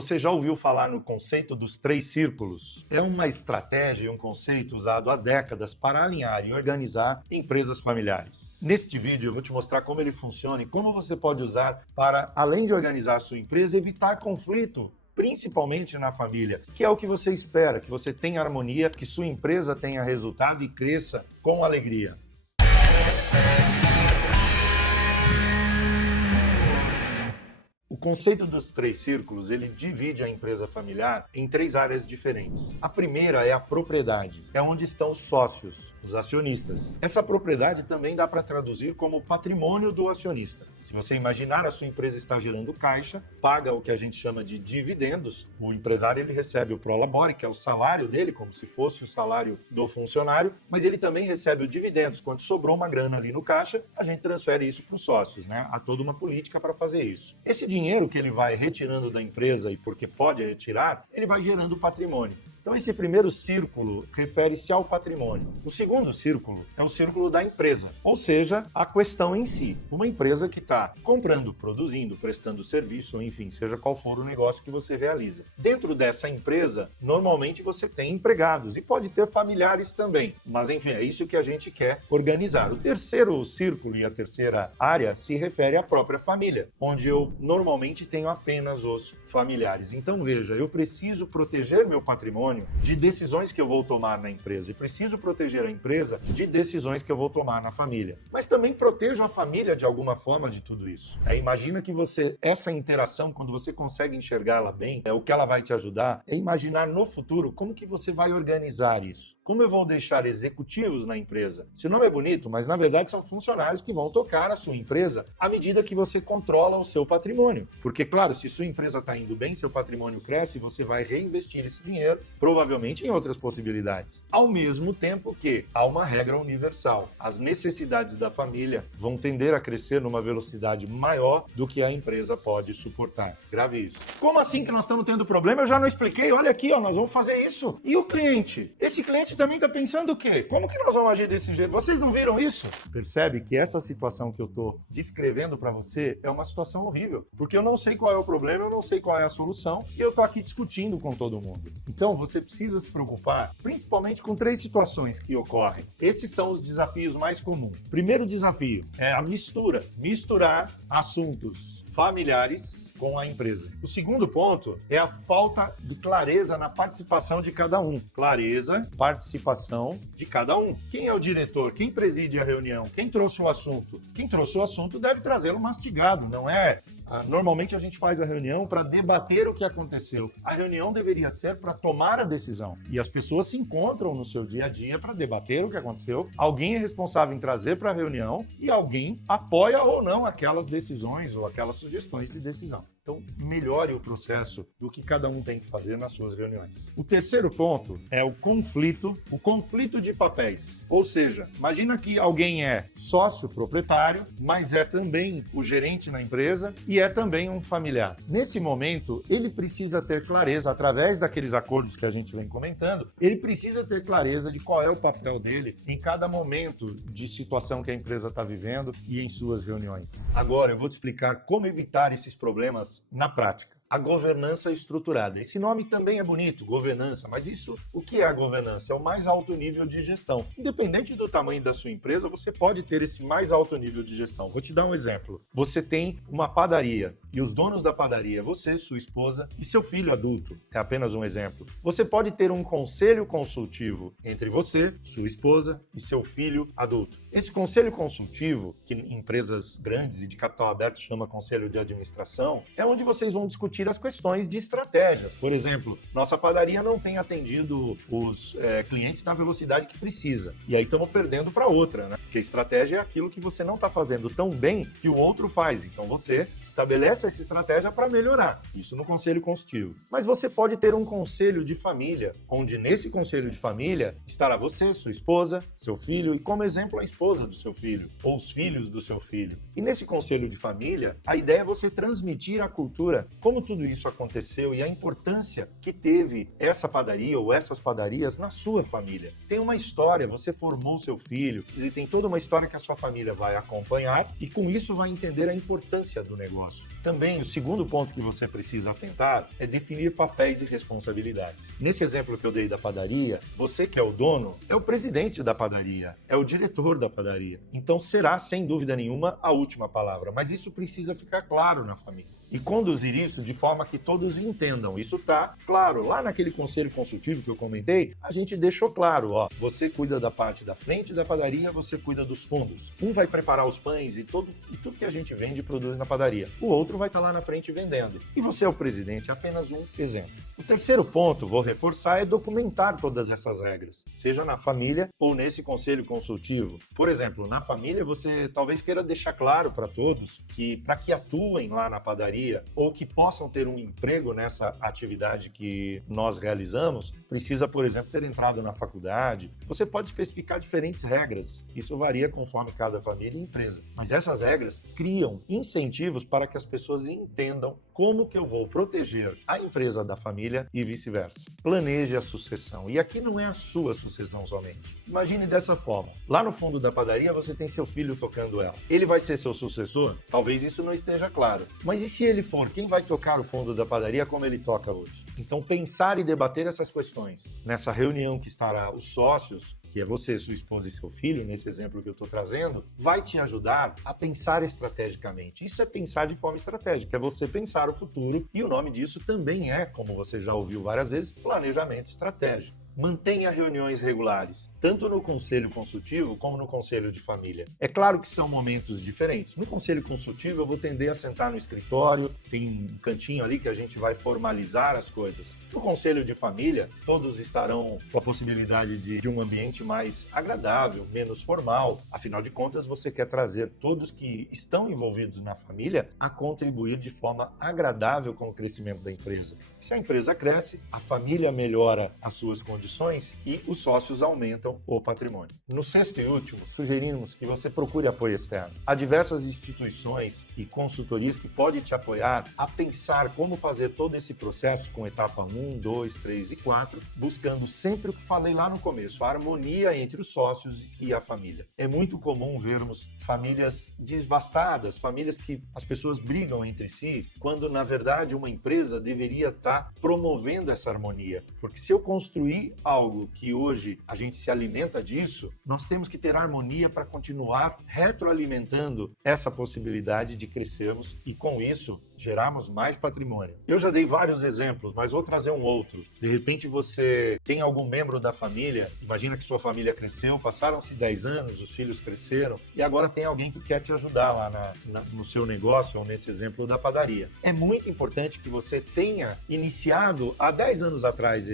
você já ouviu falar no conceito dos 3 círculos? É uma estratégia e um conceito usado há décadas para alinhar e organizar empresas familiares. Neste vídeo eu vou te mostrar como ele funciona e como você pode usar para, além de organizar a sua empresa, evitar conflito, principalmente na família, que é o que você espera, que você tenha harmonia, que sua empresa tenha resultado e cresça com alegria. O conceito dos 3 círculos, ele divide a empresa familiar em 3 áreas diferentes. A primeira é a propriedade, é onde estão os sócios, os acionistas. Essa propriedade também dá para traduzir como patrimônio do acionista. Se você imaginar, a sua empresa está gerando caixa, paga o que a gente chama de dividendos, o empresário ele recebe o prolabore, que é o salário dele, como se fosse o salário do funcionário, mas ele também recebe o dividendos. Quando sobrou uma grana ali no caixa, a gente transfere isso para os sócios, né? Há toda uma política para fazer isso. Esse dinheiro que ele vai retirando da empresa, e porque pode retirar, ele vai gerando patrimônio. Então, esse primeiro círculo refere-se ao patrimônio. O segundo círculo é o círculo da empresa, ou seja, a questão em si. Uma empresa que está comprando, produzindo, prestando serviço, enfim, seja qual for o negócio que você realiza. Dentro dessa empresa, normalmente você tem empregados e pode ter familiares também. Mas, enfim, é isso que a gente quer organizar. O terceiro círculo e a terceira área se refere à própria família, onde eu normalmente tenho apenas os familiares. Então, veja, eu preciso proteger meu patrimônio de decisões que eu vou tomar na empresa e preciso proteger a empresa de decisões que eu vou tomar na família. Mas também protejo a família de alguma forma de tudo isso. Imagina que essa interação, quando você consegue enxergá-la bem, o que ela vai te ajudar é imaginar no futuro como que você vai organizar isso. Como eu vou deixar executivos na empresa? Esse nome é bonito, mas na verdade são funcionários que vão tocar a sua empresa à medida que você controla o seu patrimônio. Porque, claro, se sua empresa está indo bem, seu patrimônio cresce, você vai reinvestir esse dinheiro, provavelmente em outras possibilidades. Ao mesmo tempo que há uma regra universal. As necessidades da família vão tender a crescer numa velocidade maior do que a empresa pode suportar. Grave isso. Como assim que nós estamos tendo problema? Eu já não expliquei. Olha aqui, ó, nós vamos fazer isso. E o cliente? Esse cliente também está pensando o quê? Como que nós vamos agir desse jeito? Vocês não viram isso? Percebe que essa situação que eu estou descrevendo para você é uma situação horrível. Porque eu não sei qual é o problema, eu não sei qual é a solução e eu estou aqui discutindo com todo mundo. Então, você precisa se preocupar principalmente com 3 situações que ocorrem. Esses são os desafios mais comuns. Primeiro desafio é a mistura. Misturar assuntos familiares com a empresa. O segundo ponto é a falta de clareza na participação de cada um. Clareza, participação de cada um. Quem é o diretor? Quem preside a reunião? Quem trouxe o assunto? Quem trouxe o assunto deve trazê-lo mastigado, não é? Normalmente a gente faz a reunião para debater o que aconteceu. A reunião deveria ser para tomar a decisão. E as pessoas se encontram no seu dia a dia para debater o que aconteceu. Alguém é responsável em trazer para a reunião e alguém apoia ou não aquelas decisões ou aquelas sugestões de decisão. Então, melhore o processo do que cada um tem que fazer nas suas reuniões. O terceiro ponto é o conflito de papéis. Ou seja, imagina que alguém é sócio proprietário, mas é também o gerente na empresa e é também um familiar. Nesse momento, ele precisa ter clareza, através daqueles acordos que a gente vem comentando, ele precisa ter clareza de qual é o papel dele em cada momento de situação que a empresa está vivendo e em suas reuniões. Agora, eu vou te explicar como evitar esses problemas na prática. A governança estruturada. Esse nome também é bonito, governança, mas o que é a governança? É o mais alto nível de gestão. Independente do tamanho da sua empresa, você pode ter esse mais alto nível de gestão. Vou te dar um exemplo. Você tem uma padaria e os donos da padaria, você, sua esposa e seu filho adulto. É apenas um exemplo. Você pode ter um conselho consultivo entre você, sua esposa e seu filho adulto. Esse conselho consultivo, que em empresas grandes e de capital aberto chama conselho de administração, é onde vocês vão discutir as questões de estratégias. Por exemplo, nossa padaria não tem atendido os clientes na velocidade que precisa. E aí estamos perdendo para outra, né? Porque estratégia é aquilo que você não está fazendo tão bem que o outro faz. Então você estabelece essa estratégia para melhorar. Isso no conselho consultivo. Mas você pode ter um conselho de família, onde nesse conselho de família estará você, sua esposa, seu filho e, como exemplo, a esposa do seu filho ou os filhos do seu filho. E nesse conselho de família, a ideia é você transmitir a cultura, como tudo isso aconteceu e a importância que teve essa padaria ou essas padarias na sua família. Tem uma história, você formou seu filho, e tem toda uma história que a sua família vai acompanhar e com isso vai entender a importância do negócio. Também o segundo ponto que você precisa atentar é definir papéis e responsabilidades. Nesse exemplo que eu dei da padaria, você que é o dono, é o presidente da padaria, é o diretor da padaria. Então será, sem dúvida nenhuma, a última palavra, mas isso precisa ficar claro na família. E conduzir isso de forma que todos entendam. Isso está claro. Lá naquele conselho consultivo que eu comentei, a gente deixou claro, ó, você cuida da parte da frente da padaria, você cuida dos fundos. Um vai preparar os pães e tudo que a gente vende e produz na padaria. O outro vai estar lá na frente vendendo. E você é o presidente, apenas um exemplo. O terceiro ponto, vou reforçar, é documentar todas essas regras, seja na família ou nesse conselho consultivo. Por exemplo, na família você talvez queira deixar claro para todos que para que atuem lá na padaria ou que possam ter um emprego nessa atividade que nós realizamos, precisa, por exemplo, ter entrado na faculdade. Você pode especificar diferentes regras, isso varia conforme cada família e empresa. Mas essas regras criam incentivos para que as pessoas entendam como que eu vou proteger a empresa da família e vice-versa. Planeje a sucessão. E aqui não é a sua sucessão somente. Imagine dessa forma. Lá no fundo da padaria você tem seu filho tocando ela. Ele vai ser seu sucessor? Talvez isso não esteja claro. Mas e se ele for, quem vai tocar o fundo da padaria como ele toca hoje? Então pensar e debater essas questões. Nessa reunião que estará os sócios, que é você, sua esposa e seu filho, nesse exemplo que eu estou trazendo, vai te ajudar a pensar estrategicamente. Isso é pensar de forma estratégica, é você pensar o futuro, e o nome disso também é, como você já ouviu várias vezes, planejamento estratégico. Mantenha reuniões regulares, tanto no conselho consultivo como no conselho de família. É claro que são momentos diferentes. No conselho consultivo eu vou tender a sentar no escritório, tem um cantinho ali que a gente vai formalizar as coisas. No conselho de família, todos estarão com a possibilidade de um ambiente mais agradável, menos formal. Afinal de contas, você quer trazer todos que estão envolvidos na família a contribuir de forma agradável com o crescimento da empresa. Se a empresa cresce, a família melhora as suas condições e os sócios aumentam o patrimônio. No sexto e último, sugerimos que você procure apoio externo. Há diversas instituições e consultorias que podem te apoiar a pensar como fazer todo esse processo com etapa 1, 2, 3 e 4, buscando sempre o que falei lá no começo, a harmonia entre os sócios e a família. É muito comum vermos famílias devastadas, famílias que as pessoas brigam entre si, quando na verdade uma empresa deveria estar promovendo essa harmonia. Porque se eu construir algo que hoje a gente se alimenta disso, nós temos que ter harmonia para continuar retroalimentando essa possibilidade de crescermos e com isso gerarmos mais patrimônio. Eu já dei vários exemplos, mas vou trazer um outro. De repente você tem algum membro da família, imagina que sua família cresceu, passaram-se 10 anos, os filhos cresceram e agora tem alguém que quer te ajudar lá no seu negócio ou nesse exemplo da padaria. É muito importante que você tenha iniciado há 10 anos atrás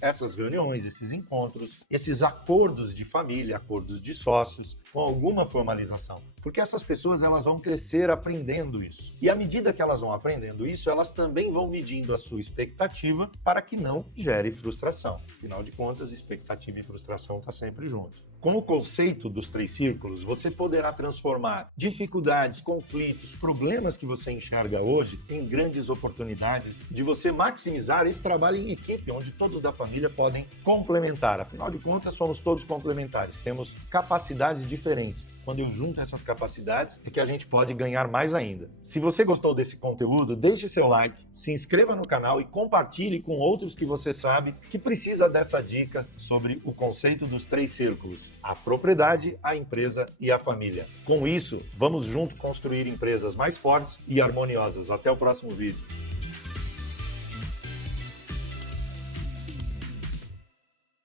essas reuniões, esses encontros, esses acordos de família, acordos de sócios, com alguma formalização. Porque essas pessoas elas vão crescer aprendendo isso. E à medida que elas vão aprendendo isso, elas também vão medindo a sua expectativa para que não gere frustração. Afinal de contas, expectativa e frustração estão sempre juntos. Com o conceito dos 3 círculos, você poderá transformar dificuldades, conflitos, problemas que você enxerga hoje em grandes oportunidades de você maximizar esse trabalho em equipe, onde todos da família podem complementar. Afinal de contas, somos todos complementares, temos capacidades diferentes. Quando eu junto essas capacidades, é que a gente pode ganhar mais ainda. Se você gostou desse conteúdo, deixe seu like, se inscreva no canal e compartilhe com outros que você sabe que precisa dessa dica sobre o conceito dos 3 círculos: a propriedade, a empresa e a família. Com isso, vamos juntos construir empresas mais fortes e harmoniosas. Até o próximo vídeo.